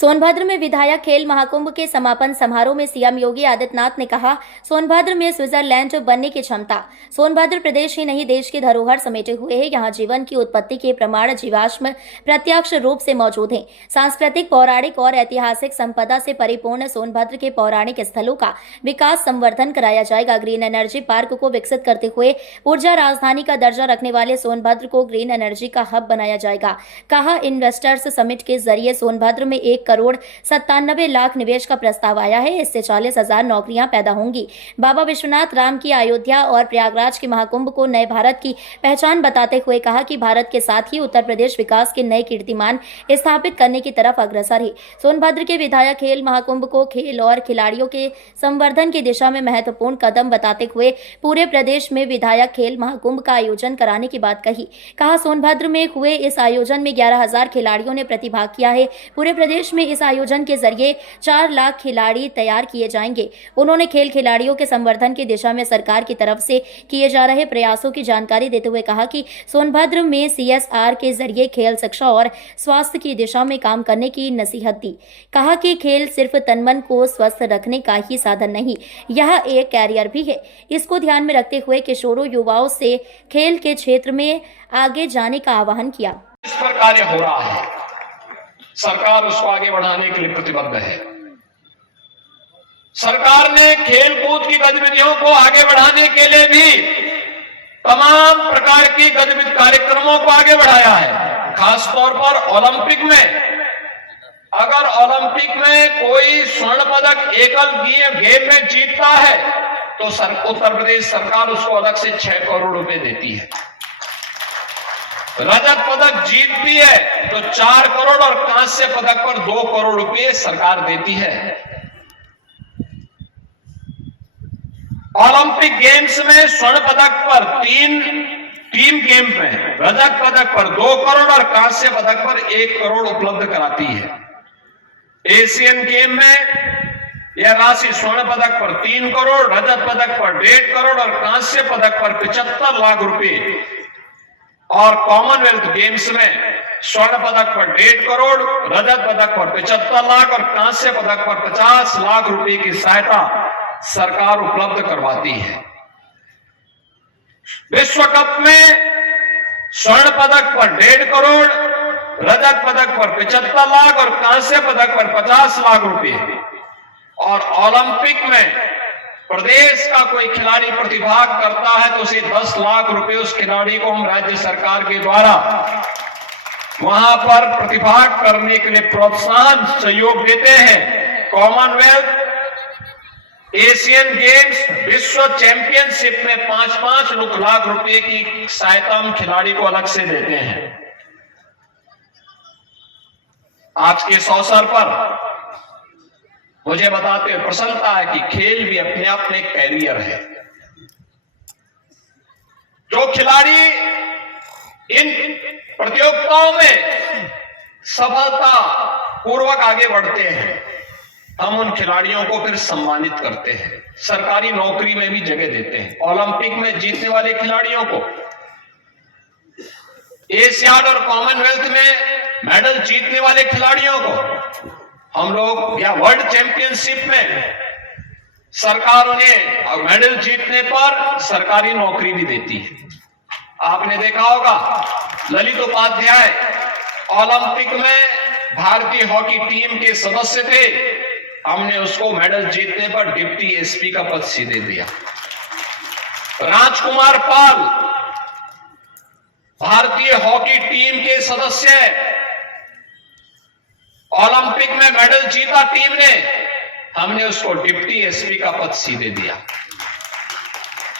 सोनभद्र में विधायक खेल महाकुंभ के समापन समारोह में सीएम योगी आदित्यनाथ ने कहा, सोनभद्र में स्विट्जरलैंड बनने की क्षमता। सोनभद्र प्रदेश ही नहीं देश की धरोहर समेटे हुए है। यहाँ जीवन की उत्पत्ति के प्रमाण जीवाश्म प्रत्यक्ष रूप से मौजूद हैं। सांस्कृतिक, पौराणिक और ऐतिहासिक संपदा से परिपूर्ण सोनभद्र के पौराणिक स्थलों का विकास संवर्धन कराया जाएगा। ग्रीन एनर्जी पार्क को विकसित करते हुए ऊर्जा राजधानी का दर्जा रखने वाले सोनभद्र को ग्रीन एनर्जी का हब बनाया जाएगा। कहा, इन्वेस्टर्स समिट के जरिए सोनभद्र में 1 करोड़ 97 लाख निवेश का प्रस्ताव आया है। इससे 40,000 नौकरियां पैदा होंगी। बाबा विश्वनाथ राम की अयोध्या और प्रयागराज के महाकुंभ को नए भारत की पहचान बताते हुए कहा कि भारत के साथ ही उत्तर प्रदेश विकास के नए कीर्तिमान स्थापित करने की तरफ अग्रसर है। सोनभद्र के विधायक खेल महाकुंभ को खेल और खिलाड़ियों के संवर्धन की दिशा में महत्वपूर्ण कदम बताते हुए पूरे प्रदेश में विधायक खेल महाकुंभ का आयोजन कराने की बात कही। कहा, सोनभद्र में हुए इस आयोजन में 11,000 खिलाड़ियों ने प्रतिभाग किया है। पूरे प्रदेश में इस आयोजन के जरिए 4 लाख खिलाड़ी तैयार किए जाएंगे। उन्होंने खेल खिलाड़ियों के संवर्धन की दिशा में सरकार की तरफ से किए जा रहे प्रयासों की जानकारी देते हुए कहा कि सोनभद्र में CSR के जरिए खेल शिक्षा और स्वास्थ्य की दिशा में काम करने की नसीहत दी। कहा कि खेल सिर्फ तन मन को स्वस्थ रखने का ही साधन नहीं, यह एक कैरियर भी है। इसको ध्यान में रखते हुए किशोरों युवाओं से खेल के क्षेत्र में आगे जाने का आह्वान किया। इस पर कार्य हो रहा है, सरकार उसको आगे बढ़ाने के लिए प्रतिबद्ध है। सरकार ने खेल कूद की गतिविधियों को आगे बढ़ाने के लिए भी तमाम प्रकार की गतिविधि कार्यक्रमों को आगे बढ़ाया है। खासतौर पर ओलंपिक में, अगर ओलंपिक में कोई स्वर्ण पदक एकल गेम में जीतता है तो उत्तर प्रदेश सरकार उसको अलग से 6 करोड़ रुपए देती है। रजत पदक जीतती है तो 4 करोड़ और कांस्य पदक पर 2 करोड़ रुपए सरकार देती है। ओलंपिक गेम्स में स्वर्ण पदक पर 3 टीम गेम में रजत पदक पर 2 करोड़ और कांस्य पदक पर 1 करोड़ उपलब्ध कराती है। एशियन गेम में यह राशि स्वर्ण पदक पर 3 करोड़, रजत पदक पर 1.5 करोड़ और कांस्य पदक पर 75 लाख रुपए और कॉमनवेल्थ गेम्स में स्वर्ण पदक पर 1.5 करोड़, रजत पदक पर 75 लाख और कांस्य पदक पर 50 लाख रुपए की सहायता सरकार उपलब्ध करवाती है। विश्व कप में स्वर्ण पदक पर 1.5 करोड़, रजत पदक पर 75 लाख और कांस्य पदक पर 50 लाख रुपए और ओलंपिक में प्रदेश का कोई खिलाड़ी प्रतिभाग करता है तो उसे 10 लाख रुपए उस खिलाड़ी को हम राज्य सरकार के द्वारा वहां पर प्रतिभाग करने के लिए प्रोत्साहन सहयोग देते हैं। कॉमनवेल्थ, एशियन गेम्स, विश्व चैंपियनशिप में 5-5 लाख रुपए की सहायता हम खिलाड़ी को अलग से देते हैं। आज के इस अवसर पर मुझे बताते हुए प्रसन्नता है कि खेल भी अपने आप में एक कैरियर है। जो खिलाड़ी इन प्रतियोगिताओं में सफलता पूर्वक आगे बढ़ते हैं, हम उन खिलाड़ियों को फिर सम्मानित करते हैं, सरकारी नौकरी में भी जगह देते हैं। ओलंपिक में जीतने वाले खिलाड़ियों को, एशियाड और कॉमनवेल्थ में मेडल जीतने वाले खिलाड़ियों को हम लोग या वर्ल्ड चैंपियनशिप में सरकार उन्हें मेडल जीतने पर सरकारी नौकरी भी देती है। आपने देखा होगा ललित उपाध्याय ओलंपिक में भारतीय हॉकी टीम के सदस्य थे, हमने उसको मेडल जीतने पर डिप्टी SP का पद सीधे दिया। राजकुमार पाल भारतीय हॉकी टीम के सदस्य, ओलंपिक में मेडल जीता टीम ने, हमने उसको डिप्टी SP का पद सीधे दिया।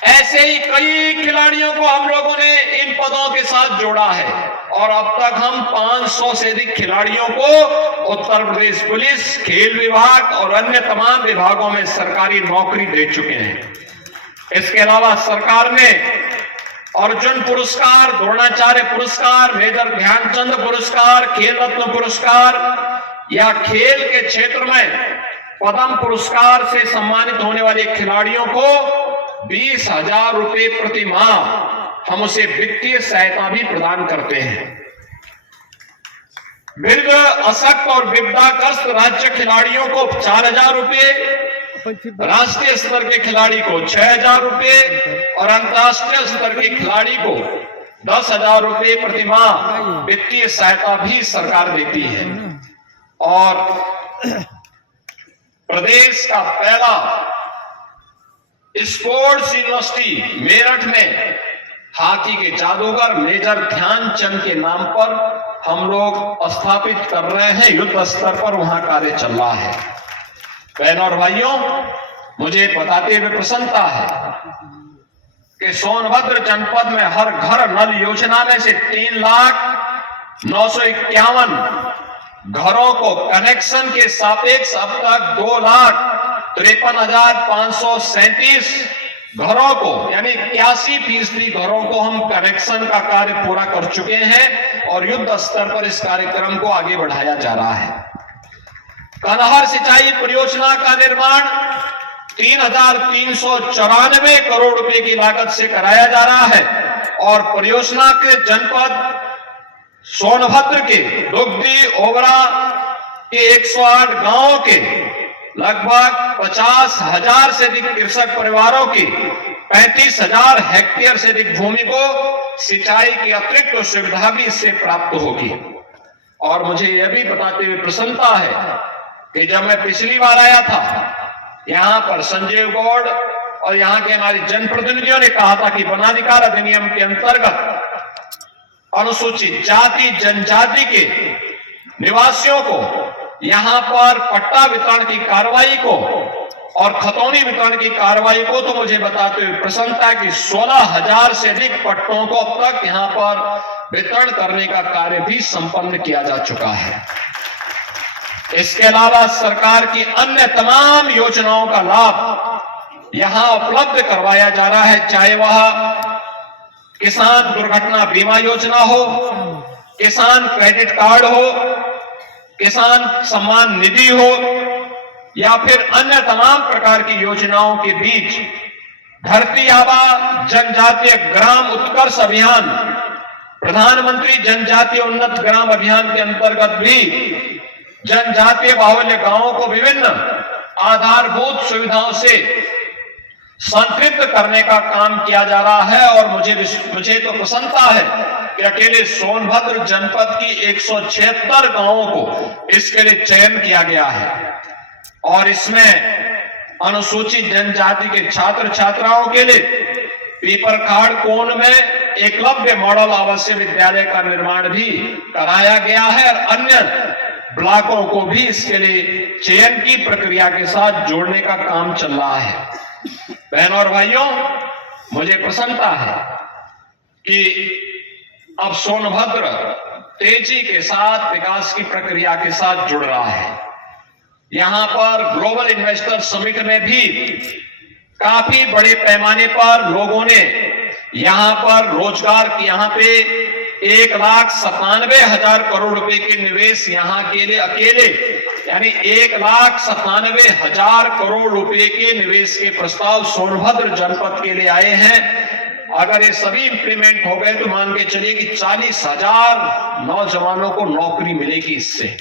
ऐसे ही कई खिलाड़ियों को हम लोगों ने इन पदों के साथ जोड़ा है और अब तक हम 500 से अधिक खिलाड़ियों को उत्तर प्रदेश पुलिस, खेल विभाग और अन्य तमाम विभागों में सरकारी नौकरी दे चुके हैं। इसके अलावा सरकार ने अर्जुन पुरस्कार, द्रोणाचार्य पुरस्कार, मेजर ध्यानचंद पुरस्कार, खेल रत्न पुरस्कार या खेल के क्षेत्र में पद्म पुरस्कार से सम्मानित होने वाले खिलाड़ियों को 20,000 रुपए प्रति माह हम उसे वित्तीय सहायता भी प्रदान करते हैं। वृद्ध, अशक्त और विपदाग्रस्त राज्य खिलाड़ियों को 4,000 रुपये, राष्ट्रीय स्तर के खिलाड़ी को 6,000 रुपये और अंतर्राष्ट्रीय स्तर के खिलाड़ी को 10,000 रुपये प्रतिमाह वित्तीय सहायता भी सरकार देती है। और प्रदेश का पहला स्पोर्ट्स यूनिवर्सिटी मेरठ में हॉकी के जादूगर मेजर ध्यानचंद के नाम पर हम लोग स्थापित कर रहे हैं। युद्ध स्तर पर वहां कार्य चल रहा है। बहनों और भाइयों, मुझे बताते हुए प्रसन्नता है कि सोनभद्र जनपद में हर घर नल योजना में से 3,09,51 घरों को कनेक्शन के सापेक्ष अब तक 2,53,537 घरों को यानी 81% घरों को हम कनेक्शन का कार्य पूरा कर चुके हैं और युद्ध स्तर पर इस कार्यक्रम को आगे बढ़ाया जा रहा है। कनहर सिंचाई परियोजना का निर्माण 3,394 करोड़ रुपए की लागत से कराया जा रहा है और परियोजना के जनपद सोनभद्र के दुग्धी ओबरा के 108 गांवों के लगभग 50,000 से अधिक कृषक परिवारों की 35,000 हेक्टेयर से अधिक भूमि को सिंचाई की अतिरिक्त सुविधा भी इससे प्राप्त होगी। और मुझे यह भी बताते हुए प्रसन्नता है कि जब मैं पिछली बार आया था, यहां पर संजीव गौड़ और यहां के हमारे जनप्रतिनिधियों ने कहा था कि वनाधिकार अधिनियम के अंतर्गत अनुसूचित जाति जनजाति के निवासियों को यहां पर पट्टा वितरण की कार्रवाई को और खतौनी वितरण की कार्रवाई को तो मुझे बताते हुए प्रसन्नता है कि 16,000 से अधिक पट्टों को अब तक यहां पर वितरण करने का कार्य भी संपन्न किया जा चुका है। इसके अलावा सरकार की अन्य तमाम योजनाओं का लाभ यहां उपलब्ध करवाया जा रहा है, चाहे वह किसान दुर्घटना बीमा योजना हो, किसान क्रेडिट कार्ड हो, किसान सम्मान निधि हो या फिर अन्य तमाम प्रकार की योजनाओं के बीच धरती आबा जनजातीय ग्राम उत्कर्ष अभियान, प्रधानमंत्री जनजातीय उन्नत ग्राम अभियान के अंतर्गत भी जनजातीय बाहुल्य गांवों को विभिन्न आधारभूत सुविधाओं से संतृप्त करने का काम किया जा रहा है। और मुझे तो प्रसन्नता है कि अकेले सोनभद्र जनपद की 176 गांवों को इसके लिए चयन किया गया है और इसमें अनुसूचित जनजाति के छात्र छात्राओं के लिए पीपरखाड़ कोन में एकलव्य मॉडल आवासीय विद्यालय का निर्माण भी कराया गया है और अन्य ब्लॉकों को भी इसके लिए चयन की प्रक्रिया के साथ जोड़ने का काम चल रहा है। बहनों और भाइयों, मुझे प्रसन्नता है कि अब सोनभद्र तेजी के साथ विकास की प्रक्रिया के साथ जुड़ रहा है। यहां पर ग्लोबल इन्वेस्टर समिट में भी काफी बड़े पैमाने पर लोगों ने यहां पर रोजगार की यहां पे 1,97,000 करोड़ रुपए के निवेश यहां के लिए अकेले यानी 1,97,000 करोड़ रुपए के निवेश के प्रस्ताव सोनभद्र जनपद के लिए आए हैं। अगर ये सभी इंप्लीमेंट हो गए तो मान के चलिए कि 40,000 नौजवानों को नौकरी मिलेगी इससे।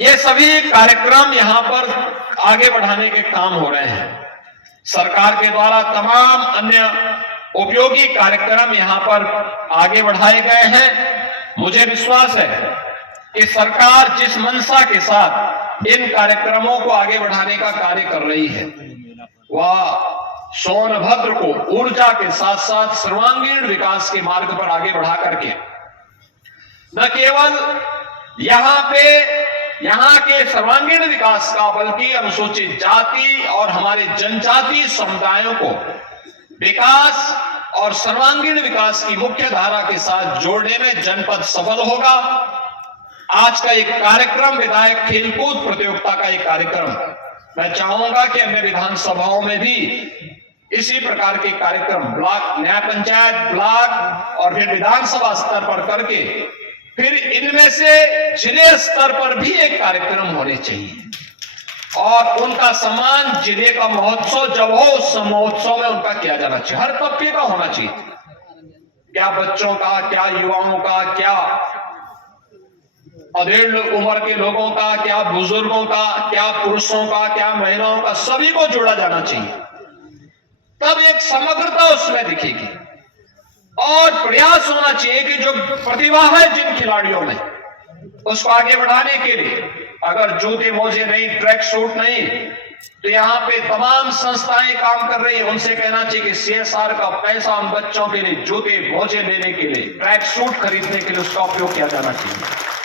ये सभी कार्यक्रम यहां पर आगे बढ़ाने के काम हो रहे हैं। सरकार के द्वारा तमाम अन्य उपयोगी कार्यक्रम यहां पर आगे बढ़ाए गए हैं। मुझे विश्वास है कि सरकार जिस मंशा के साथ इन कार्यक्रमों को आगे बढ़ाने का कार्य कर रही है, वह सोनभद्र को ऊर्जा के साथ साथ सर्वांगीण विकास के मार्ग पर आगे बढ़ा करके न केवल यहां के सर्वांगीण विकास का बल्कि अनुसूचित जाति और हमारे जनजातीय समुदायों को विकास और सर्वांगीण विकास की मुख्य धारा के साथ जोड़ने में जनपद सफल होगा। आज का एक कार्यक्रम विधायक खेलकूद प्रतियोगिता का एक कार्यक्रम, मैं चाहूंगा कि अन्य विधानसभाओं में भी इसी प्रकार के कार्यक्रम ब्लॉक न्याय पंचायत ब्लॉक और फिर विधानसभा स्तर पर करके फिर इनमें से जिले स्तर पर भी एक कार्यक्रम होने चाहिए और उनका सम्मान जिले का महोत्सव जब हो उस महोत्सव में उनका किया जाना चाहिए। हर तबके का होना चाहिए। क्या बच्चों का, क्या युवाओं का, क्या अधेड़ उम्र के लोगों का, क्या बुजुर्गों का, क्या पुरुषों का, क्या महिलाओं का, सभी को जोड़ा जाना चाहिए। तब एक समग्रता उसमें दिखेगी और प्रयास होना चाहिए कि जो प्रतिभा है जिन खिलाड़ियों में, उसको आगे बढ़ाने के लिए अगर जूते मोजे नहीं, ट्रैक सूट नहीं, तो यहाँ पे तमाम संस्थाएं काम कर रही है, उनसे कहना चाहिए कि CSR का पैसा उन बच्चों के लिए जूते मोजे लेने के लिए, ट्रैक सूट खरीदने के लिए उसका उपयोग किया जाना चाहिए।